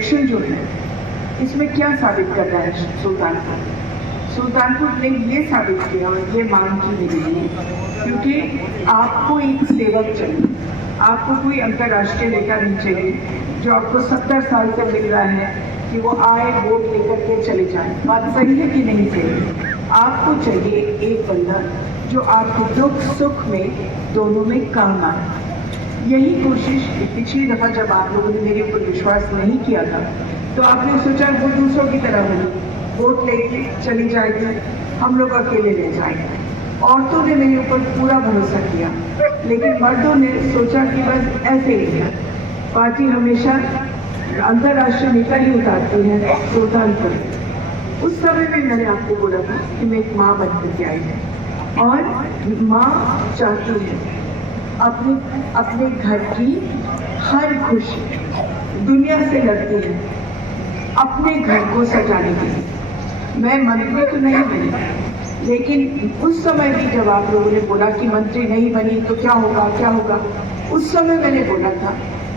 Election जो है इसमें क्या साबित कर रहा है सुल्तानपुर ने ये साबित किया और ये मांग की मेरे लिए, क्योंकि आपको एक सेवक चाहिए, आपको कोई अंतर्राष्ट्रीय नेता नहीं चाहिए जो आपको 70 साल से मिल रहा है कि वो आए वोट लेकर के चले जाए। बात सही है कि नहीं सही? आपको चाहिए एक बंदा जो आपके दुख सुख में दोनों में काम आए। यही कोशिश पिछली दफा जब आप लोगों ने मेरे ऊपर विश्वास नहीं किया था तो आपने सोचा वो दूसरों की तरह बनी, वोट लेके चली जाएगी, हम लोग अकेले ले जाएंगे। औरतों ने मेरे ऊपर पूरा भरोसा किया, लेकिन मर्दों ने सोचा कि बस ऐसे ही है। पार्टी हमेशा अंतर्राष्ट्रीय नेता ही उतारती है सुल्तानपुर। उस समय में मैंने आपको बोला था कि मैं एक माँ बन करके आई है और माँ चाहती है अपने घर की हर खुशी दुनिया से लड़ती है अपने घर को सजाने के लिए। मैं मंत्री तो नहीं बनी, लेकिन उस समय भी जब आप लोगों ने बोला कि मंत्री नहीं बनी तो क्या होगा, उस समय मैंने बोला था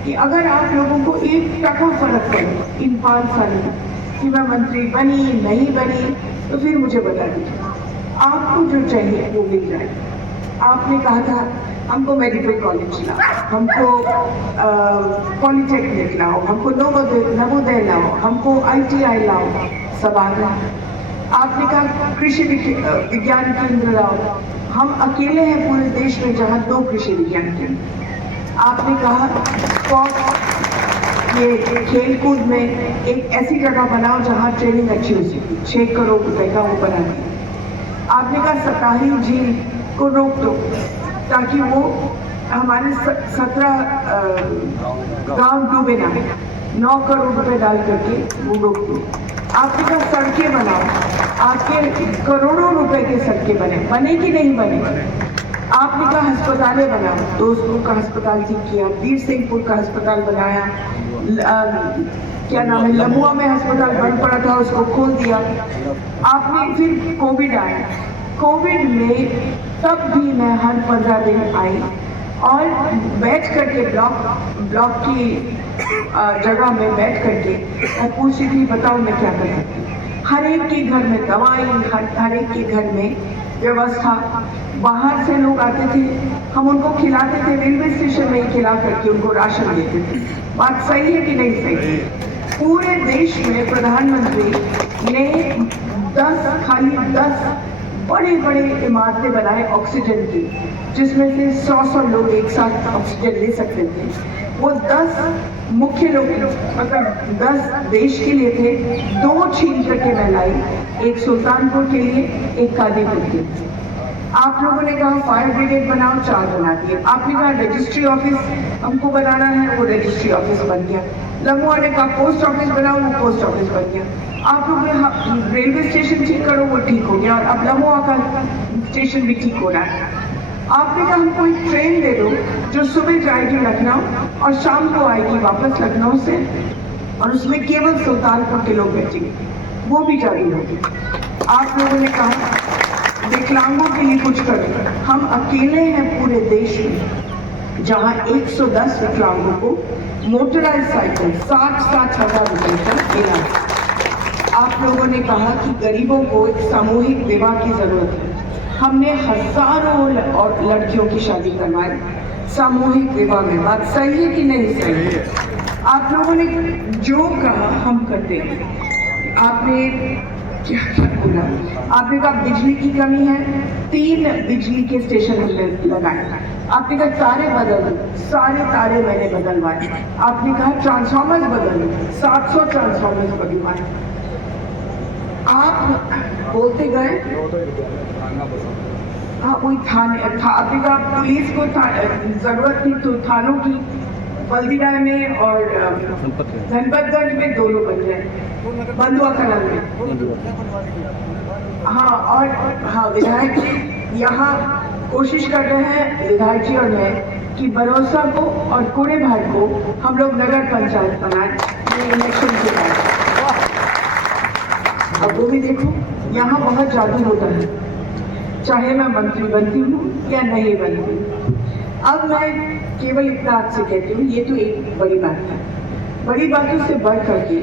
कि अगर आप लोगों को 1% फर्क पड़े इन 5 सालों में कि मैं मंत्री बनी नहीं बनी, तो फिर मुझे बता दीजिए, आपको जो चाहिए वो मिल जाएगा। आपने कहा था हमको मेडिकल कॉलेज लाओ, हमको पॉलिटेक्निक लाओ, हमको नवोदय लाओ, हमको ITI लाओ, सब आ गया। आपने कहा कृषि विज्ञान केंद्र लाओ, हम अकेले हैं पूरे देश में जहाँ 2 कृषि विज्ञान केंद्र। आपने कहा ये खेल कूद में एक ऐसी जगह बनाओ जहाँ ट्रेनिंग अच्छी हो सके, 6 करोड़ रुपए का वो बना दिया। आपने कहा सताही झील को रोक दो ताकि वो हमारे 17 गांव डूबे ना, 9 करोड़ रुपए डाल करके वो रोक दो। आपने कहा सड़कें बनाओ, आपके करोड़ों रुपए के सड़कें बने कि नहीं बने। आपने कहा अस्पतालें बनाओ, दोस्तों का अस्पताल ठीक किया, वीर सिंहपुर का अस्पताल बनाया, क्या नाम है लमुआ में अस्पताल बंद पड़ा था उसको खोल दिया। आपने फिर कोविड आया, कोविड में तब भी मैं हर 15 दिन आई और बैठ करके ब्लॉक की जगह में बैठ करके मैं पूछती थी बताओ मैं क्या कर सकती हूँ। हर एक के घर में दवाई, हर एक के घर में व्यवस्था। बाहर से लोग आते थे, हम उनको खिलाते थे, रेलवे स्टेशन में ही खिला करके उनको राशन देते थे। बात सही है कि नहीं सही? पूरे देश में प्रधानमंत्री ने 10 बड़े बड़े इमारतें बनाए ऑक्सीजन की, जिसमें से 100 लोग एक साथ ऑक्सीजन ले सकते थे। वो 10 मुख्य लोग मतलब 10 देश के लिए थे, 2 छीन करके मैं लाई, एक सुल्तानपुर के लिए, एक कादीपुर के लिए। आप लोगों ने कहा फायर ब्रिगेड बनाओ, 4 बना दिए। आपने कहा रजिस्ट्री ऑफिस हमको बनाना है, वो रजिस्ट्री ऑफिस बन गया। लमुआ ने कहा पोस्ट ऑफिस बनाओ, वो पोस्ट ऑफिस बन गया। आप लोग ने रेलवे स्टेशन ठीक करो, वो ठीक हो गया और अब लमुआ का स्टेशन भी ठीक हो रहा है। आपने कहा हमको एक ट्रेन दे दो जो सुबह जाएगी लखनऊ और शाम को आएगी वापस लखनऊ से, और उसमें केवल सुल्तानपुर के लोग बैठेंगे, वो भी जारी होगी। आप लोगों ने कहा विकलांगों के लिए कुछ करो। हम अकेले हैं पूरे देश में जहां 110 विकलांगों को मोटराइज साइकिल 60-60 हजार रुपए तक मिला। आप लोगों ने कहा कि गरीबों को एक सामूहिक विवाह की जरूरत है। हमने हजारों और लड़कियों की शादी करवाई सामूहिक विवाह में। बात सही है कि नहीं सही है? आप लोगों ने जो कहा हम करते हैं। आपने क्या बोला? आपने कहा बिजली की कमी है, 3 बिजली के स्टेशन लगाए। आपने कहा तारे बदल, सारे तारे मैंने बदलवाए। आपने कहा ट्रांसफार्मर बदल, 700 ट्रांसफार्मर बदलवाए। आप बोलते गए हाँ वही थाने आपने कहा पुलिस को जरूरत थी तो थानों की बल्दीराय में और धनपतगंज में दोनों बन गए, बंदुआ कलां में। हाँ और हाँ विधायक जी यहाँ कोशिश कर रहे हैं, विधायक जी और मैं, कि भरोसा को और कूड़े भाई को हम लोग नगर पंचायत बनाए इलेक्शन के बाद। अब वो भी देखो यहाँ बहुत जादू होता है, चाहे मैं मंत्री बनती हूँ या नहीं बनती। अब मैं केवल इतना आपसे कहती हूँ, ये तो एक बड़ी बात है। बड़ी बातों से बढ़ करके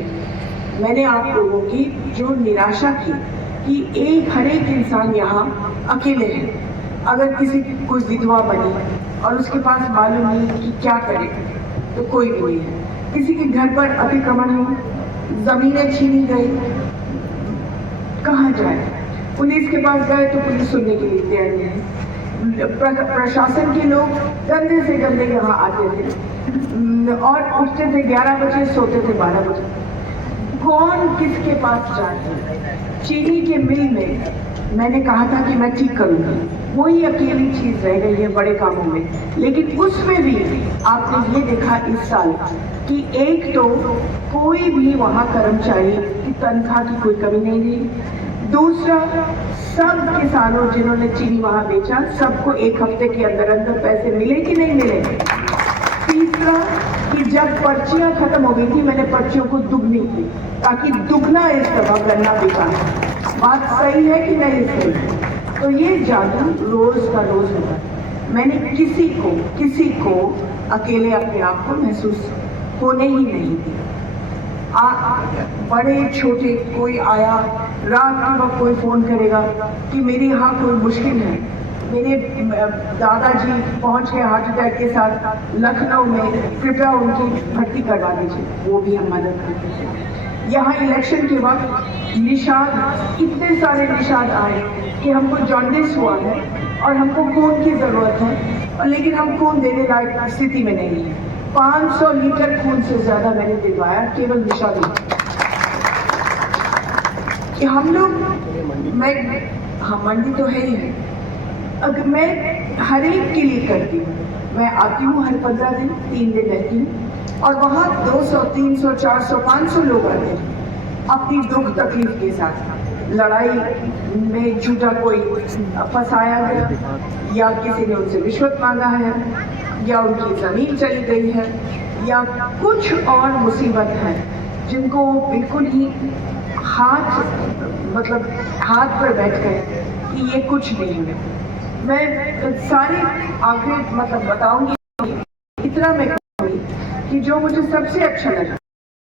मैंने आप लोगों की जो निराशा की कि हर एक इंसान यहाँ अकेले है। अगर किसी की कोई विधवा बनी और उसके पास मालूम नहीं कि क्या करे तो कोई भी नहीं है। किसी के घर पर अतिक्रमण हो, जमीनें छीनी गई, कहाँ जाए? पुलिस के पास गए तो पुलिस सुनने के लिए तैयार नहीं है। प्रशासन के लोग गंदे से गंदे यहाँ आते थे और उठते थे 11 बजे, सोते थे 12 बजे। कौन किसके पास जाए? चीनी के मिल में मैंने कहा था कि मैं ठीक करूंगी, वही अकेली चीज रह गई है बड़े कामों में। लेकिन उसमें भी आपने ये देखा इस साल कि एक तो कोई भी वहाँ कर्मचारी की तनख्वाह की कोई कमी नहीं रही। दूसरा, सब किसानों जिन्होंने चीनी वहाँ बेचा, सबको एक हफ्ते के अंदर अंदर पैसे मिले कि नहीं मिले। तीसरा, कि जब पर्चियां खत्म हो गई थी, मैंने पर्चियों को दुगनी की ताकि दुगना इस दफा गन्ना बिका। बात सही है कि नहीं सही? तो ये जादू रोज का रोज होगा। मैंने किसी को अकेले अपने आप को महसूस होने ही नहीं दी। बड़े छोटे कोई आया, रात के वक्त कोई फोन करेगा कि मेरे यहाँ कोई मुश्किल है, मेरे दादाजी पहुंच गए हार्ट अटैक के साथ लखनऊ में, कृपया उनकी भर्ती करवा दीजिए, वो भी हम मदद करते थे। यहाँ इलेक्शन के वक्त निषाद, इतने सारे निषाद आए कि हमको जॉन्डिस हुआ है और हमको खून की जरूरत है, और लेकिन हम खून देने लायक स्थिति में नहीं है। 500 लीटर खून से ज्यादा मैंने दिलवाया केवल निषाद कि हम लोग, हाँ मंडी तो है ही है। अगर मैं हर एक के लिए करती हूँ, मैं आती हूँ हर 15 दिन, 3 दिन रहती हूँ और वहाँ 200, 300, 400, 500 लोग आते हैं अपनी दुख तकलीफ के साथ। लड़ाई में झूठा कोई फंसाया गया, या किसी ने उनसे रिश्वत मांगा है, या उनकी जमीन चली गई है, या कुछ और मुसीबत है जिनको बिल्कुल ही हाथ पर बैठ गए कि ये कुछ नहीं है। मैं सारे आखिर बताऊंगी, इतना मैं कहूँगी कि जो मुझे सबसे अच्छा लगा